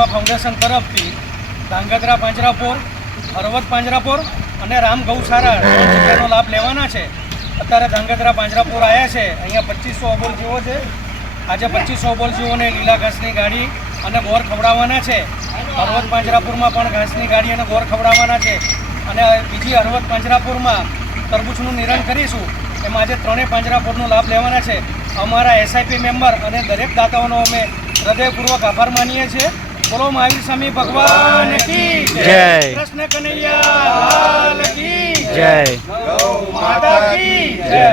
કૃપા foundation તરફથી ધાંગધ્રા પાંજરાપોર, હળવદ પાંજરાપોર અને રામ ગૌશાળા જગ્યાનો લાભ લેવાના છે. અત્યારે ધાંગધ્રા પાંજરાપોર આવ્યા છે. અહીંયા 2500 અબોલ જીવો છે. આજે 2500 અબોલ જીવોને લીલા ઘાસની ગાડી અને ગોર ખવડાવવાના છે. હળવદ પાંજરાપુરમાં પણ ઘાસની ગાડી અને ગોર ખવડાવવાના છે. અને બીજી હળવદ પાંજરાપુરમાં તરબૂચનું નિરણ કરીશું. એમાં આજે 3 પાંજરાપોરનો લાભ લેવાના છે. અમારા એસઆઈપી મેમ્બર અને દરેક દાતાઓનો અમે હૃદયપૂર્વક આભાર માનીએ છીએ. બોલો મહાવીર સ્વામી ભગવાન કી જય, કૃષ્ણ કનૈયા લાલ કી જય, ગૌ માતા કી જય.